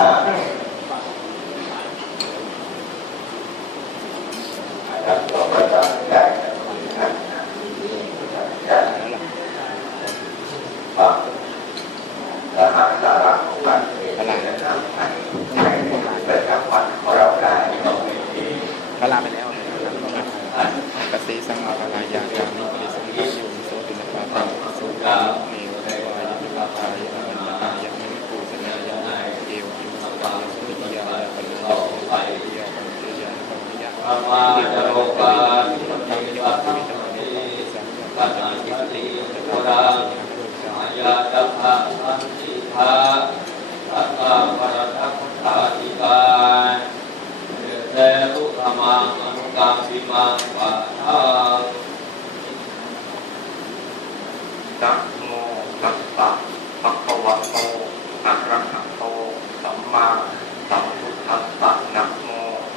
อ่าครับเราก็จะได้กันนะครับได้ครับเนื้อหาสาระของการเรียนนะครับให้ประจำวันของเราได้ตรงนี้ พระลาไปแล้วกสีสังฆารายาการนิปิสังฆโยนิโสตินปาตังสุกาเมวะวายะปาตายะอันตายะมิปูสนายะเอวอิมสกายะสุติยายะปัญญาปัญญาปัญญาปัญญา อามาจะโลกา ตังยะสุวิตมะเนสังฆปัจจ ติติโตราอายาตถะสันติภาตัตตาปรตักขะติการเตตุธรรมังอนุกรรมปิมังปะทังนะโมตัสสะภะคะวะโตอะระหะโตสัมมาสัมพุทธัสสะนะโม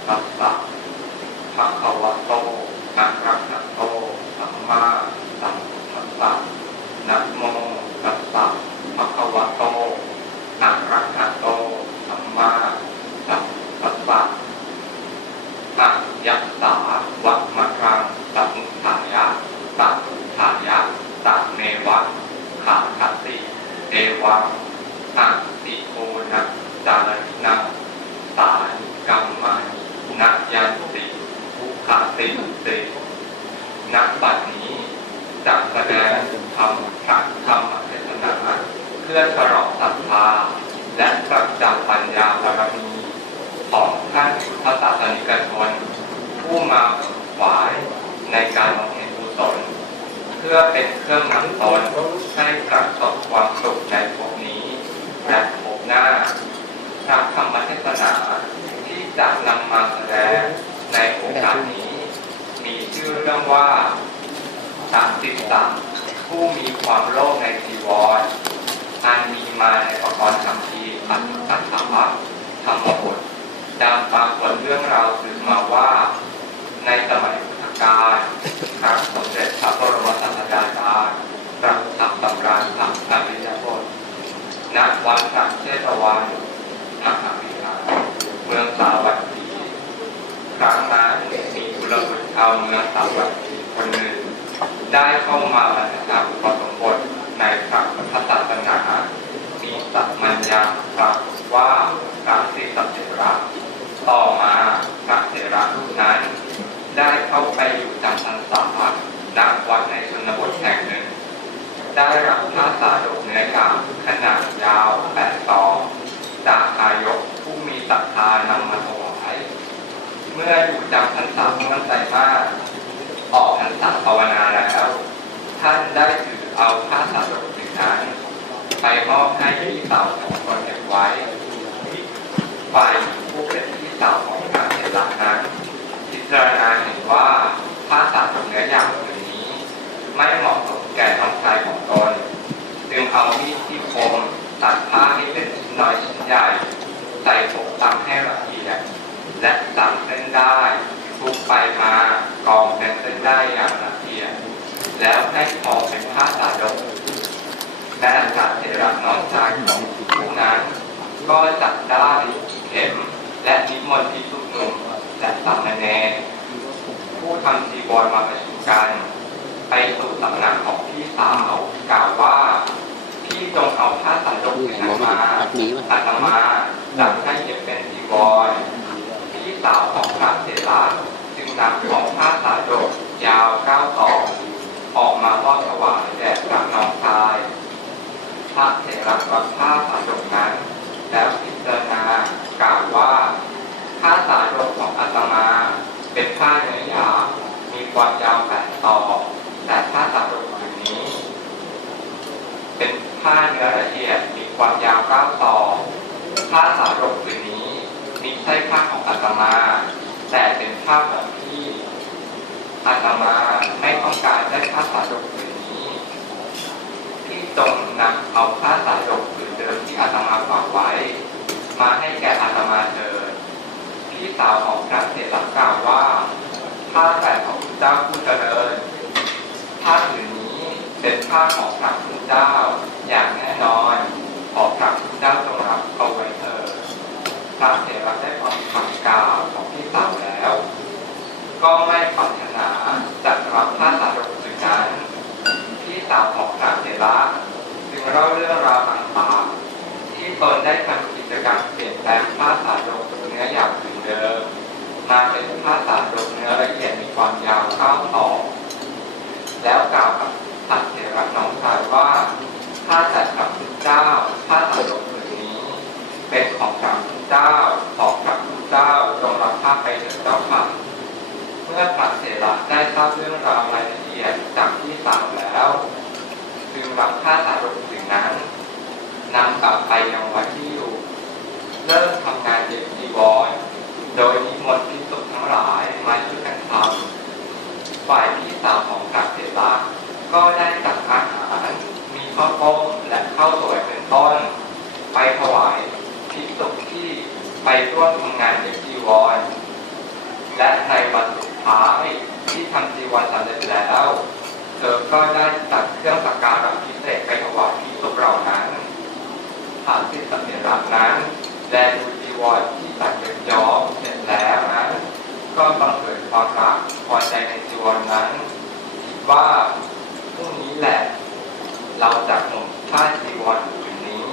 ตัสสะภะคะวะโตอะระหะโตสัมมาสัมพุทธัสสะนะโมตัสสะภะคะวะโตอะระหะโตสัมมาสัมพุทธัสสะอะยัสสาวะมะรังสมุทายะสัมพุทธายะ สัเมวะขาคติเอวังอะติโอนะจารนะสานิกัมมานะยันติภูขาติติณบัดนี้จักแสดงธรรมพระธรรมเทศนาเพื่อฉลองศรัทธา และประจักษ์ปัญญาบารมีของท่านพระศาสนิกชนผู้มาถวายในการบำเพ็ญกุศล เพื่อเป็นเครื่องนำตนให้ประสบความสุขในภพนี้ และภพหน้าพระธรรมเทศนาที่จะ นำมาแสดงในโอกาสนี้ มีชื่อเรื่องว่าสามสิบสามผู้มีความโลภในจีวรอันมีมาในประกรณ์คำพีปัจจุบันธรรมะธรรมบทจำปรากฏเรื่องราวสืบมาว่า ในสมัยพุทธกาลพระสมเด็จพระบรมศาสดาจารย์ประทับตำราธรรมอริยบทณวัดพระเชตวันมหาวิหารเมืองสาวัตถี ครั้งนั้นมีกุลบุตร ชาวเมืองสาวัตถีคนหนึ่ง ได้เข้ามาปฏิบัติปสมบทในพระพุทธศาสนา มีสัมมัญญาปรากฏว่าพระสิสเถระต่อมาพระเถระรูปนั้น ได้เข้าไปอยู่จำพรรษาณวัดในชนบทแห่งหนึ่ง ได้รับผ้าสาดกเนื้อยาวขนาดยาวแปดศอกจากอายกผู้มีศรัทธานำมาถวาย เมื่ออยู่จำพรรษามั่นใจมากออกพรรษาภาวนาแล้ว ท่านได้ถือเอาผ้าสาดกถึงนั้นไปมอบให้พี่สาวของตนเก็บไว้ฝ่ายผู้เป็นพี่สาวของพระเถระนั้นพิจารณาเห็นว่าผ้าสาดเนื้ออย่างผืนนี้ ไม่เหมาะสมแก่น้องชายของตนจึงเอามีดที่คมตัดผ้าให้เป็นชิ้นน้อยชิ้นใหญ่ ใส่ปกตำให้ละเอียดและสั่งเส้นได้ทุกไปมากองเป็นเส้นได้อย่างละเอียด แล้วให้ทองเป็นผ้าสาดกแม้พระเถระน้องชายของผู้นั้น ก็จับได้เข็มและนิมนต์พิสุหนุ่มและสามเณรผู้ทำจีวรมาประชุมกัน ไปสู่สำนักของพี่สาวกล่าวว่า พี่จงเอาผ้าสันดกถึงนั้นมาอาตมาจะให้เก็บเป็นจีวร พี่สาวของพระเถระจึงนำของผ้าสาดกยาวเก้าศอกออกมามอบถวายแด่พระน้องชาย พระเถระรับผ้าสาดกนั้น แล้วพิจารณากล่าวว่าผ้าสาดกของอาตมา เป็นผ้าเนื้อยาวมีความยาวแปดศอแต่ผ้าสาดกผืนนี้ เป็นผ้าเนื้อละเอียดมีความยาวเก้าศอกผ้าสาดกผืนนี้มีใช่ผ้าของอาตมา แต่เป็นผ้าของพี่อาตมาไม่ต้องการได้ผ้าสาดกผืนนี้ที่จง นำเอาผ้าสาดกผืนเดิมที่อาตมาฝากไว้ มาให้แก่อาตมาเถิดพี่สาวของพระเถระกล่าวว่าผ้าแต่ของพระเจ้าผู้เจริญผ้าผืนนี้เป็นผ้าของพระคุณเจ้า อย่างแน่นอนขอพระคุณเจ้าจงรับเอาไว้เถิดพระเถระได้ฟังคำกล่าวของพี่สาวแล้ว ก็ไม่ปรารถนาจะรับผ้าสาดกผืนนั้น พี่สาวของพระเถระจึง เล่าเรื่องราวต่างๆที่ตนได้ทำกิจกรรมเปลี่ยนแปลงผ้าสาดกเนื้อหยาบถึงเดิมมาเป็นผ้าสาดกเนื้อละเอียดมีความยาวเก้าศอกแล้วกล่าวกับพระเถระน้องชายว่าผ้าจัดกับพุทธเจ้าผ้าสาดกผืนนี้ เป็นของพระพุทธเจ้าของพระพุทธเจ้าจงรับผ้าไปเถิดเจ้าค่ะ เมื่อพระเถระได้ทราบเรื่องราวรายละเอียดจากพี่สาวแล้ว จึงรับผ้าสาดกถึงนั้นนำกลับไปยังวัดที่อยู่ เริ่มทำงานเย็บจีวร โดยนิมนต์พิสุทั้งหลายมาช่วยกันทำฝ่ายพี่สาวของพระเถระก็ได้จัดอาหารมีข้าวต้มและข้าวสวยเป็นต้น ไปถวายพิสุที่ไปร่วมทำงานเย็บจีวร และในวันสุดท้ายที่ทำจีวรสำเร็จแล้ว เธอก็ได้จัดเครื่องสักการะพิเศษไปถวายพิสุเหล่านั้นฐานที่สัญลักษณ์นั้น และดูจีวรที่ตัดเย็บย้อมเสร็จแล้วนั้นก็บังเกิดความรักพอใจในจีวรนั้นคิดว่าพรุ่งนี้แหละ เราจะห่มผ้าจีวรผืนนี้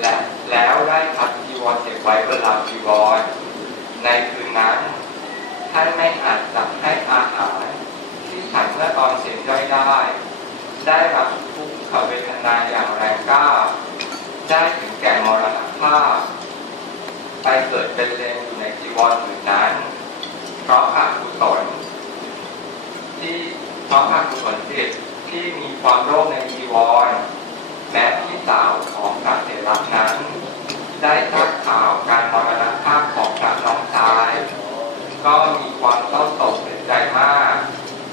และแล้วได้พัดจีวรเก็บไว้บนราจีวร ในคืนนั้น ท่านไม่อาจจะให้อาหาร ที่ฉันเมื่อตอนเสียงย่อยได้ ได้รับทุกขเวทนาอย่างแรงกล้าได้ ภาพไปเกิดเป็นเลนอยู่ในจีวรผืนนั้น เพราะอกุศลที่เพราะอกุศลจิตที่มีความโลภในจีวรแม้พี่สาวของพระเถระนั้น ได้ทราบข่าวการมรณภาพของพระน้องชาย ก็มีความเศร้าโศกเสียใจมาก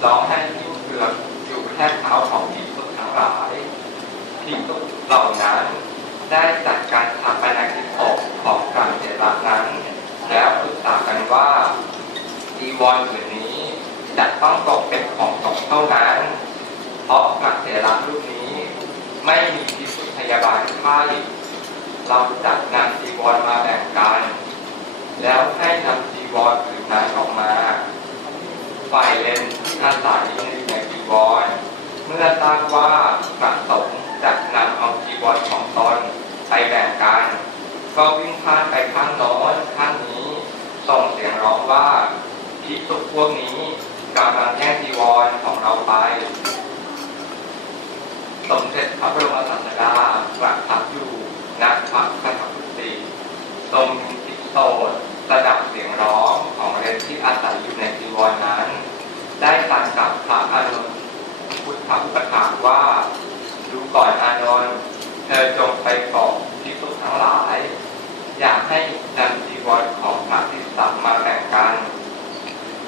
ร้องไห้ทิ้งเกลือกอยู่แทบเท้าของภิกษุทั้งหลายภิกษุเหล่านั้น ได้จัดการทำปนกิจศพของพระเถระนั้น แล้วปรึกษากันว่าจีวรผืนนี้จะต้องตกเป็นของสงเท่านั้น เพราะพระเถระรูปนี้ไม่มีพิสุทพยาบาลไข้เราจัดนำจีวรมาแบ่งกัน แล้วให้นำจีวรผืนนั้นออกมาฝ่ายเลนที่อาศัยในจีวรเมื่อทราบว่าพระสงฆ์ จะนำเอาจีวรของตนไปแบ่งกัน ก็วิ่งพลาดไปข้างโน้นข้างนี้ส่งเสียงร้องว่าพิสุพวกนี้กำลังแย่งจีวรของเราไป สมเด็จพระบรมศาสดาประทับอยู่ณพระคถกุฏิทรงมีจิโสดระดับเสียงร้องของเรนที่อาศัยอยู่ในจีวรนั้น ได้ตรัสกับพระอานนพุทธอุปถากว่า ดูก่อนอานนท์เธอจงไปบอกภิกษุทั้งหลาย อยากให้นำจีวรของพระทิสัมมาแบ่งกัน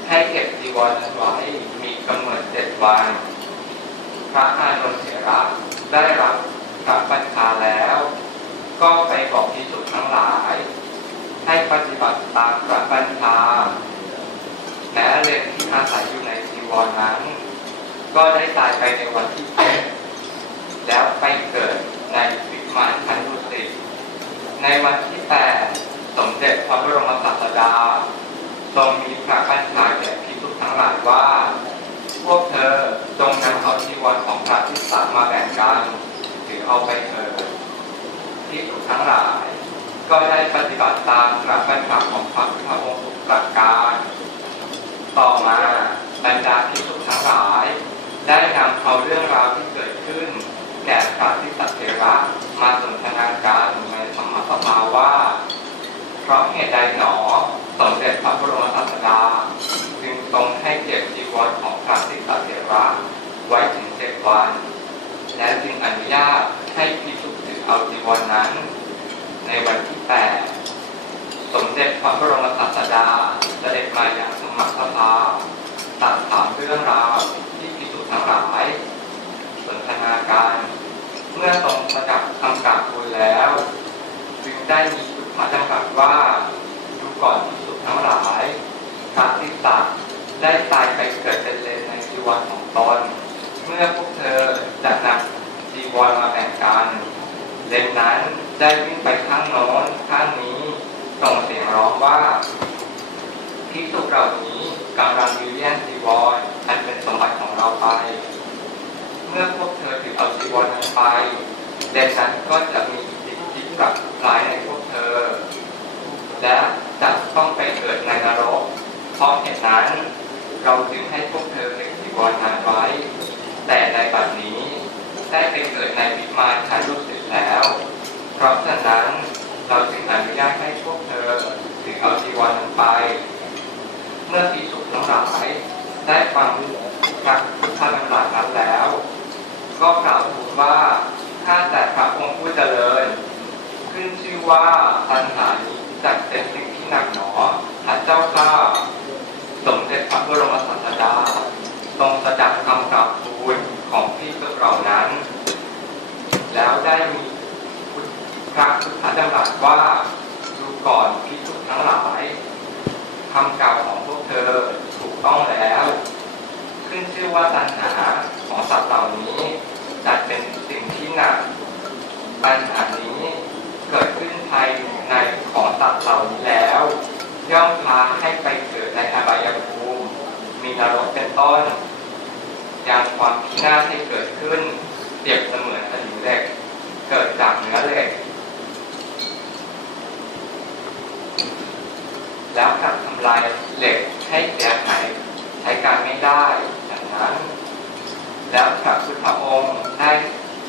ให้เก็บจีวรไว้มีกำหนดเจ็ดวัน พระอานนท์เถระได้รับพระบัญชาแล้ว ก็ไปบอกพิสุทั้งหลาย ให้ปฏิบัติตามพระบัญชา แม้เรนที่อาศัยอยู่ในจีวรนั้น ก็ได้ตายไปในวันที่เจ็ดแล้วไปเกิดในวิมานพันธุติในวันที่แปดสมเด็จพระบรมศาสดาทรงมีพระบัญชาแก่พิสุทั้งหลายว่า พวกเธอจงนำเอาจีวรของพระทิสามาแบ่งกันถือเอาไปเถิด ทั้งหลาย ก็ได้ปฏิบัติตามพระบัญชาของพระพุทธองค์ทุกประการ ต่อมาบรรดาภิกษุทั้งหลาย ได้นำเอาเรื่องราวที่เกิดขึ้นแก่พระทิสัเทระมาสนทนาการในธรรมสภาว่าเพราะเหตุใดหนอสมเด็จพระบรมศาสดาจึงทรงให้เก็บจีวรของพระสิทธเถระไว้ถึงเจ็ดวัน และจึงอนุญาตให้พิ เอาจีวรนั้น ในวันที่แปดสมเด็จพระบรมศาสดาเสด็จมาอยังสมัครสภาตรัสถามเรื่องราวที่พิสุทั้งหลายสนทนาการเมื่อทรงประจับคำกราบทูลแล้ว จึงได้มีสุภาจำกัดว่าดูก่อนพิสุทั้งหลายพระทิตาได้ตายไปเกิดเป็นเลนในจีวรของตนเมื่อพวกเธอจะนำจีวร้ เด็กนั้นได้วิ่งไปข้างโน้นข้างนี้ส่งเสียงร้องว่าที่สุเหล่านี้กำลังยื้อแย่งจีวรอันเป็นสมบัติของเราไป เมื่อพวกเธอถือเอาจีวรนั้นไปเด็กนั้นก็จะมีจิตคิดกลับร้ายในพวกเธอ และจะต้องไปเกิดในนรกเพราะเหตุนั้นเราจึงให้พวกเธอเป็นำกล่าวของพวกเธอถูกต้องแล้ว ขึ้นชื่อว่าตัณหาของสัตว์เหล่านี้จัดเป็นสิ่งที่หนักปัญหานี้เกิดขึ้นภายในของสัตว์เหล่านี้แล้ว ย่อมพาให้ไปเกิดในอบายภูมิมีนรกเป็นต้นยังความพินาศให้เกิดขึ้นเปรียบเสมือนสนิมเหล็ก เกิดจากเนื้อเหล็ก แล้วกลับทำลายเหล็กให้เสียหายใช้การไม่ได้ดังนั้น แล้วพระพุทธองค์ได้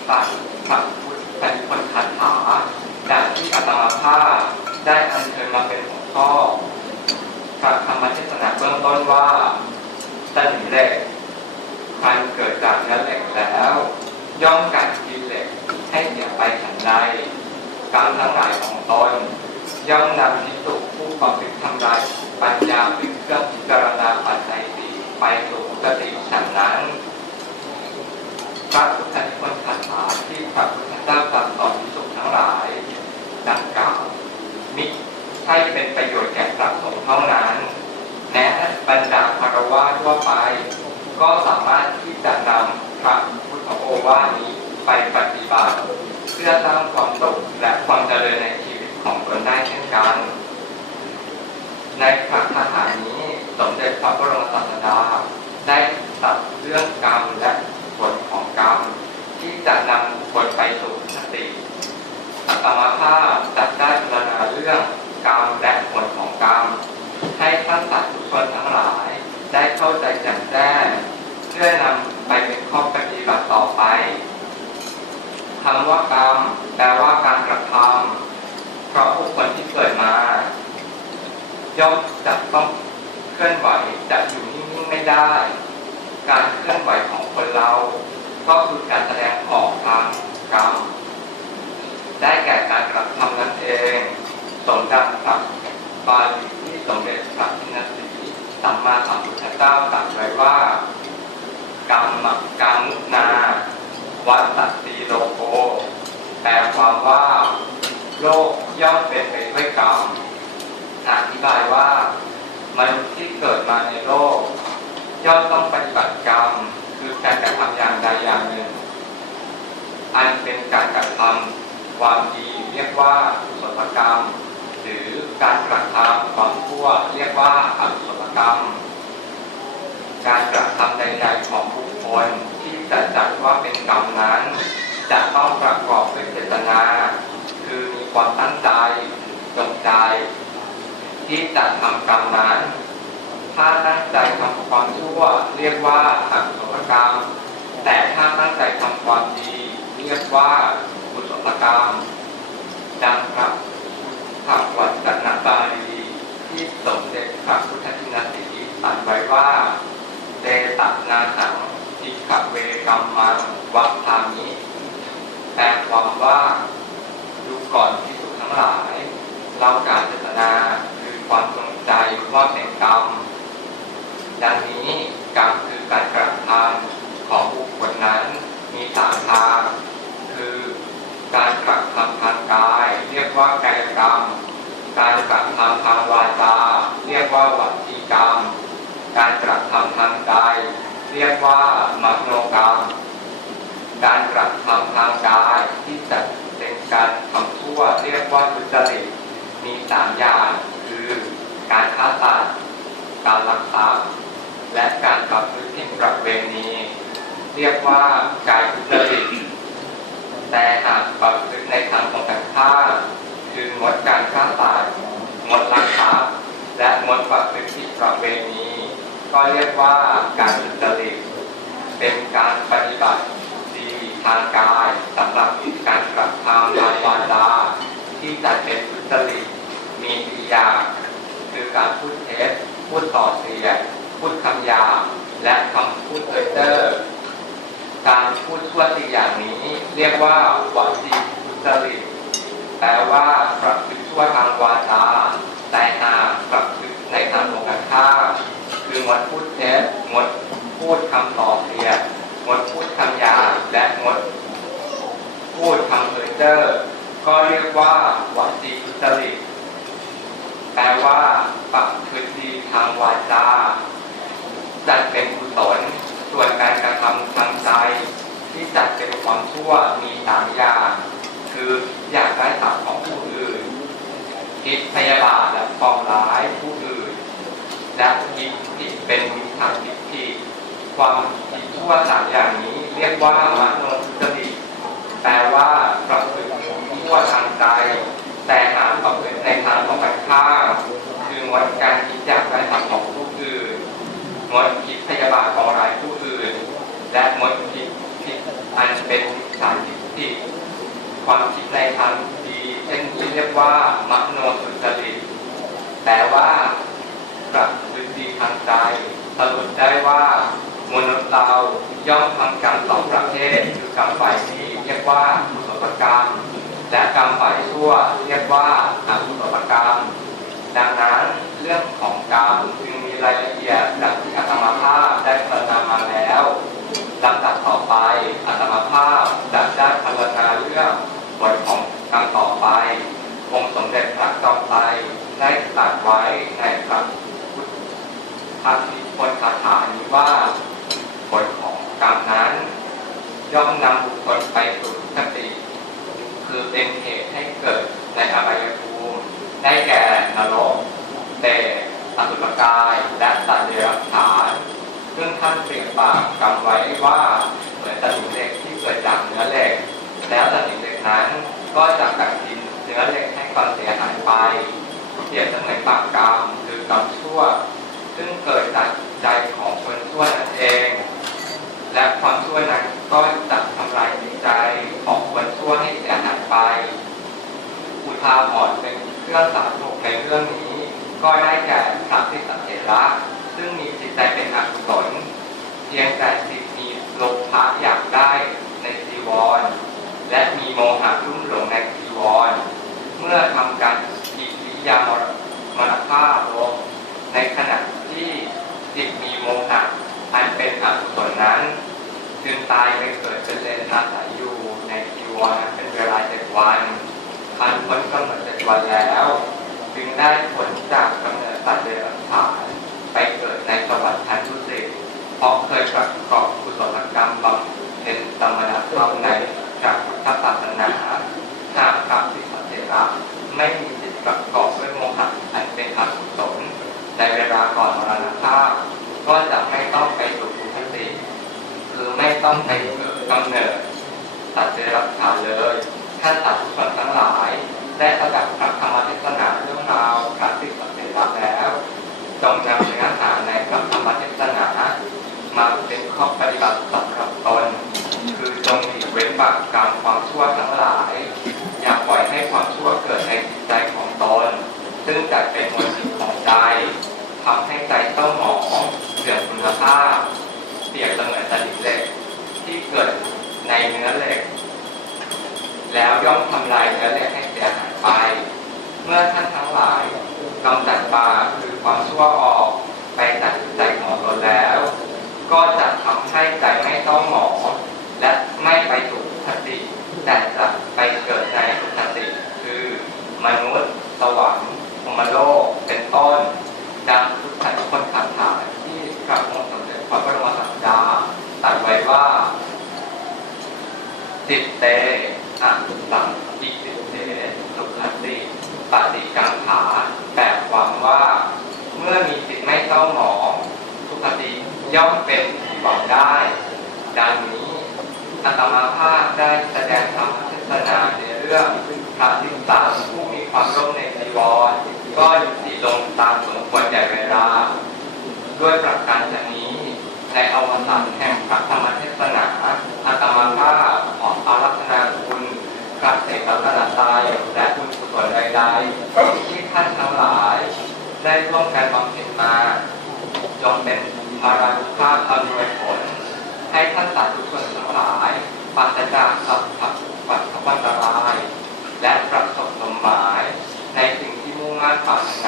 ตรัสพระพุทธเป็นคนคาถาจากที่อาตมาภาพได้อัญเชิญมาเป็นหัวข้อพระธรรมเทศนาเบื้องต้นว่าสนิมเหล็กพันเกิดจากเนื้อเหล็กแล้ว ย่อมกัดกินเหล็กให้เสียไปฉันใดกรรทั้งหลายของตน ย่อมนำทิสุผู้ประพฤติทำลายปัญญาเป็นเครื่องพิจารณาปัจจัยสี่ไปสู่กติฉันนั้นพระพุทธนิพนธ์คาถาที่พระพุทธเจ้าตรัสสอนภิกษุทั้งหลายดังกล่าวมิใช่เป็นประโยชน์แก่พระสงฆ์เท่านั้นแม้บรรดาคารวะทั่วไป ก็สามารถที่จะนำพระพุทธโอวาทนี้ไปปฏิบัติ เพื่อสร้างความสุขและความเจริญในชีวิตของตนได้เช่นกัน ในพระคาถานี้สมเด็จพระบรมศาสดา ได้ตรัสเรื่องกรรมและผลของกรรม ที่จะนำคนไปสู่สติอัตมาภาพจัดได้พิจารณาเรื่องกรรมและผลของกรรม ให้ท่านสัตว์ทุกคนทั้งหลาย ได้เข้าใจแจ่มแจ้งเพื่อนำไปเป็นข้อปฏิบัติต่อไปคำว่ากรรมแปลว่าการกระทำเพราะผู้คนที่เกิดมา ย่อมจะต้องเคลื่อนไหวจะอยู่นิ่งๆไม่ได้ การเคลื่อนไหวของคน เรา ก็คือการแสดงออกทางกรรม ได้แก่การกระทำนั่นเองสมดังพระบาลีที่สมเด็จพระพิณสีสัมมาสัมพุทธเจ้าตรัสไว้ว่ากรรมกรรมนาวัตตตีโลโกแปลความว่า โลกย่อมเป็นไปด้วยกรรมอธิบายว่า มนุษย์ที่เกิดมาในโลก ย่อมต้องปฏิบัติกรรม การกระทำอย่างใดอย่างหนึ่ง อันเป็นการกระทำความดีเรียกว่ากุศลกรรม หรือการกระทำความชั่วเรียกว่าอกุศลกรรม การกระทำใดๆของบุคคลที่จะจัดว่าเป็นกรรมนั้น จะต้องประกอบด้วยเจตนา คือมีความตั้งใจจงใจที่จะทำกรรมนั้น ถ้าตั้งใจทำความชั่วเรียกว่าอกุศลกรรม แต่ถ้าตั้งใจทำความดีเรียกว่ากุศลกรรม ดังพระพุทธวัจนบาลีที่สมเด็จพระพุทธทินสีตรัสไว้ว่าเตตนาสังอิขเวกรรมังวัฏทามิแปลความว่าดูก่อนที่สุดทั้งหลาย เราการเจตนาคือความจงใจว่าเป็นกรรม ดังนี้กรรมคือการกระทำของบุคคลนั้นมีสามทาง คือการกระทำทางกาย เรียกว่ากายกรรม การกระทำทางวาจา เรียกว่าวจีกรรม การกระทำทางใจเรียกว่ามโนกรรม การกระทำทางกายที่จะเป็นการทำชั่วเรียกว่าทุจริตมีสามอย่างคื เรียกว่าการทุจริตแต่หากประพฤติในทางตรงกันข้ามคืองดการฆ่าสัตว์งดลักทรัพย์ และงดประพฤติผิดประเวณีก็เรียกว่าการทุจริตเป็นการปฏิบัติดีทางกายสำหรับการกระทำทางวาจาที่จัดเป็นทุจริตมีสี่ยาคือการพูดเท็จพูดต่อเสียดพูดคำหยาบและคำพูดเพ้อเจ้อการพูดชั่วสี่อย่างนี้ เรียกว่าวจีทุจริตแปลว่าประพฤติชั่วทางวาจาแต่หากประพฤติ ในทางตรงกันข้ามคืองดพูดเท็จงดพูดคำต่อเสียดงดพูดคำหยาบและงดพูดคำเพ้อเจ้อก็เรียกว่าวจีจริตแปลว่าประพฤติดีทางวาจาจัดเป็นกุศลส่วนการกระทำทางใจ ที่จัดเป็นความชั่วมีสามอย่างคืออยากได้ทรัพย์ของผู้อื่นคิดพยาบาทและปองร้ายผู้อื่น และคิดผิเป็นมิจฉาทิฏฐิความผิดชั่วสามอย่างนี้เรียกว่ามโนทุจริตแปลว่าประพฤติชั่วทางใจแต่หากประพฤติในทางตรงกันข้ามคืองดการคิดอยากได้ทรัพย์ของผู้อื่นงดคิดพยาบาทปองร้ายผู้อื่น และงดคิดผิดอันเป็นมิจฉาทิฏฐิความคิดในทางดีเช่นนี้เรียกว่ามโนสุจริตแปลว่า ทางใจสรุปได้ว่ามนุษย์เราย่อมทำกรรมสองประเภทคือกรรมฝ่ายดีเรียกว่ากุศลกรรม และกรรมฝ่ายชั่วเรียกว่าอกุศลกรรม ดังนั้นเรื่องของกรรมจึงมีรายละเอียดดังที่อาตมาภาพได้พรรณนามาแล้วลำดับต่อไปอาตมาภาพจะได้พรรณนาเรื่องบทของกรรมต่อไปองค์สมเด็จพระจอมไตรได้ตรัสไว้ในพระ พุทธภาษิตพลคาถานี้ว่าผลของกรรมนั้น ย่อมนำบุคคลไปสู่คติ คือเป็นเหตุให้เกิดในอบายภูมิได้แก่นรกเตอสุรกายและสัตว์เดรัจฉานซึ่งท่านเปรียบปากกรรมไว้ว่าเหมือนตะหนุเหล็กที่เกิดจากเนื้อเหล็ก แล้วตะหนุเหล็กนั้นก็จะกัดกินเนื้อเหล็กให้ก่อนเสียหายไปเปรียบเสมือนปากกรรมคือกรรมชั่ว ซึ่งเกิดจากใจของคนชั่วนั่นเอง และความชั่วนั้นก็จะทำลายจิตใจของคนชั่วให้เสียหายไป อุทาหรณ์เป็นเครื่องสาธกในเรื่องนี้ ก็ได้แก่พระสิทธิเถระซึ่งมีจิตใจเป็นอกุศลเพียงแต่จิตมีโลภะอยากได้ในจีวร และมีโมหะรุ่มหลงในจีวร เมื่อทำการกิริยามรมรณภาพลงในขณะ ที่จิตมีโมหะอันเป็นอกุศลนั้นจึงตายไปเกิดเป็นเลนอาศัยอยู่ในจีวรนั้นเป็นเวลาเจ็ดวันอันพ้นกำหนดเจ็ดวันแล้ว จึงได้ผลจากกำเนิดสัตว์เดรัจฉานไปเกิดในสวรรค์ชั้นทุติเพราะเคยประกอบกุศลกรรมบำเพ็ญสมณธรรมในจากพุทธศาสนาหากพระสิทธิเถระไม่มีจิตประกอบด้วยโมหะอันเป็นอกุศลในเวลาก่อนมรณภาพ ก็จะไม่ต้องไปสู่สุคติ คือไม่ต้องไปเกิดกำเนิดสัตว์เดรัจฉานเลยท่านสัตว์ส่วนทั้งหลาย ได้สดับพระธรรมเทศนาเรื่องราวพระสิทธิ์เถระแล้ว จงนำเนื้อหาในพระธรรมเทศนา มาเป็นข้อปฏิบัติสำหรับตน คือจงหลีกเว้นบาปกรรมความชั่วทั้งหลาย อย่าปล่อยให้ความชั่วเกิดในจิตใจของตน ซึ่งจัดเป็นมลทินของใจทำให้ใจเศร้าหมองเสื่อมคุณภาพ เปรียบเสมือนสนิมเหล็ก ที่เกิดในเนื้อเหล็ก แล้วย่อมทำลายเนื้อเหล็กให้เสียหายไป เมื่อท่านทั้งหลายกำจัดบาคือความชั่วออกไปจากใจของตนแล้ว ก็จะทำให้ใจไม่ต้องหมอและไม่ไปสู่คติ แต่จะไปเกิดในสุคติ คือมนุษย์สวรรค์พรมโลก ย่อมเป็นบอกได้ ดังนี้อัตมาภาพได้แสดงธรรมเทศนาในเรื่องพระทิสามผู้มีความร่มในจีวรก็ยุติลงตามสมควรแก่เวลา ด้วยประการชนี้ ในอวสานแห่งพระธรรมเทศนาอัตมาภาพขออารัธนาคุณพระเศรษฐาตายและคุณสุวลใดๆที่ท่านทั้งหลาย ได้ร่วมกันบำเพ็ญมาจงเป็น ภารานุภาพอำนวยผล ให้ท่านสาธุชนทั้งหลายปราศจากสัพพะปัตตวันตราย และประสบสมหมาย ในสิ่งที่มุ่งมั่นปรารถนา